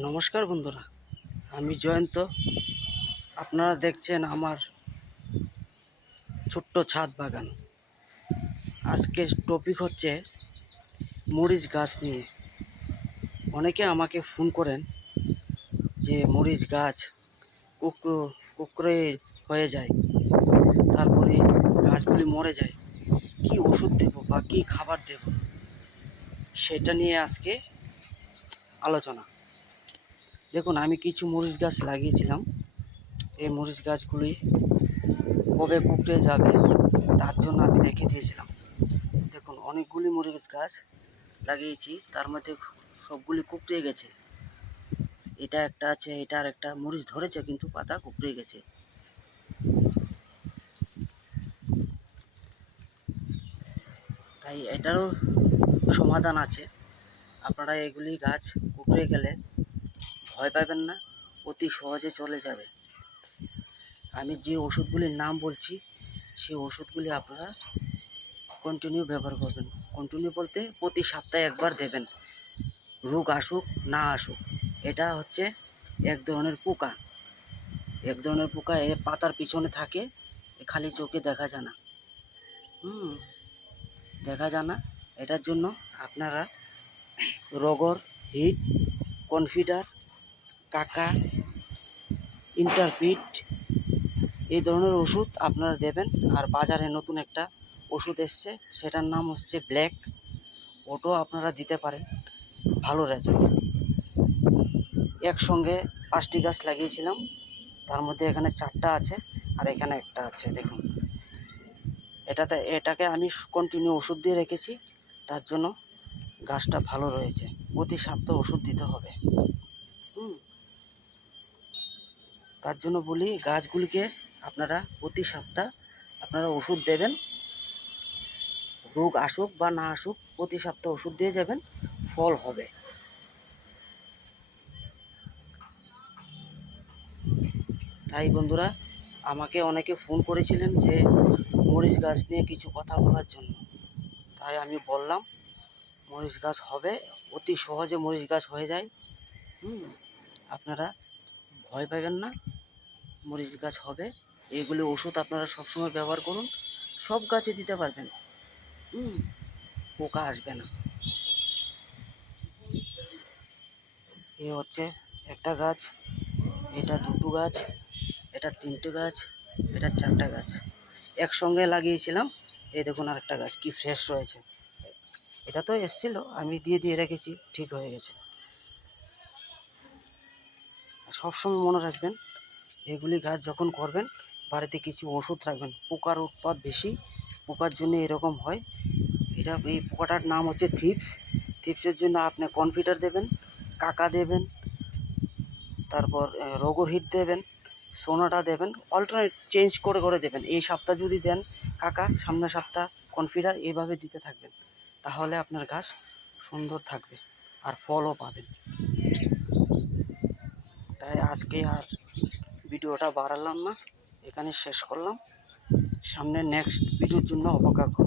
নমস্কার বন্ধুরা, আমি জয়ন্ত। আপনারা দেখছেন আমার ছোট্ট ছাদ বাগান। আজকে টপিক হচ্ছে মরিচ গাছ নিয়ে। অনেকে আমাকে ফোন করেন যে মরিচ গাছ কুকড়ে হয়ে যায়, তারপরে গাছগুলি মরে যায়, কি ওষুধ দেব বা কি খাবার দেব, সেটা নিয়ে আজকে আলোচনা। দেখুন, আমি কিছু মরিচ গাছ লাগিয়েছিলাম। এই মরিচ গাছগুলি কবে কুকড়ে যাবে তার জন্য আমি রেখে দিয়েছিলাম। দেখুন, অনেকগুলি মরিচ গাছ লাগিয়েছি, তার মধ্যে সবগুলি কুকড়ে গেছে। এটা একটা আছে, এটা আর একটা মরিচ ধরেছে কিন্তু পাতা কুকড়ে গেছে। তাই এটারও সমাধান আছে। আপনারা এগুলি গাছ কুকড়ে গেলে ভয় পাবেন না, অতি সহজে চলে যাবে। আমি যে ওষুধগুলির নাম বলছি সেই ওষুধগুলি আপনারা কন্টিনিউ ব্যবহার করবেন। কন্টিনিউ বলতে প্রতি সপ্তাহে একবার দেবেন, রোগ আসুক না আসুক। এটা হচ্ছে এক ধরনের পোকা, এ পাতার পিছনে থাকে, খালি চোখে দেখা যায় না। দেখা যায় না। এটার জন্য আপনারা রগর হিট, কনফিডার, কাকা, ইন্টারপিট এই ধরনের ওষুধ আপনারা দেবেন। আর বাজারে নতুন একটা ওষুধ এসছে, সেটার নাম হচ্ছে ব্ল্যাক। ওটাও আপনারা দিতে পারেন, ভালো রেজাল্ট। একসঙ্গে 5টি গাছ লাগিয়েছিলাম, তার মধ্যে এখানে 4টা আছে আর এখানে একটা আছে। দেখুন, এটাকে আমি কন্টিনিউ ওষুধ দিয়ে রেখেছি, তার জন্য গাছটা ভালো রয়েছে। প্রতি সপ্তাহে ওষুধ দিতে হবে। তার জন্য বলি, গাছগুলিকে আপনারা প্রতি সপ্তাহ আপনারা ওষুধ দেবেন। রোগ আসুক বা না আসুক, প্রতি সপ্তাহে ওষুধ দিয়ে যাবেন, ফল হবে। তাই বন্ধুরা, আমাকে অনেকে ফোন করেছিলেন যে মরিচ গাছ নিয়ে কিছু কথা বলার জন্য। তাই আমি বললাম, মরিচ গাছ হবে, অতি সহজে মরিচ গাছ হয়ে যায়। আপনারা ভয় পাবেন না, মরিচ গাছ হবে। এগুলি ওষুধ আপনারা সবসময় ব্যবহার করুন, সব গাছে দিতে পারবেন, পোকা আসবে না। এ হচ্ছে একটা গাছ, এটা 2টো গাছ, এটা 3টে গাছ, এটা 4টা গাছ একসঙ্গে লাগিয়েছিলাম। এই দেখুন, আরেকটা গাছ কি ফ্রেশ রয়েছে। এটা তো এসছিল, আমি দিয়ে রেখেছি, ঠিক হয়ে গেছে। সবসময় মনে রাখবেন, এগুলি গাছ যখন করবেন বাড়িতে কিছু ওষুধ রাখবেন। পোকার উৎপাত বেশি, পোকার জন্য এরকম হয়। এই পোকাটার নাম হচ্ছে থিপসের জন্য আপনি কনফিডার দেবেন, কাকা দেবেন, তারপর রগর হিট দেবেন, সোনাটা দেবেন। অল্টারনেট চেঞ্জ করে দেবেন। এই সপ্তাহ যদি দেন কাকা, সামনের সপ্তাহ কনফিডার, এইভাবে দিতে থাকবেন। তাহলে আপনার গাছ সুন্দর থাকবে আর ফলও পাবেন। তাই আজকে আর ভিডিওটা বাড়ালাম না, এখানে শেষ করলাম। সামনে নেক্সট ভিডিওর জন্য অপেক্ষা করুন।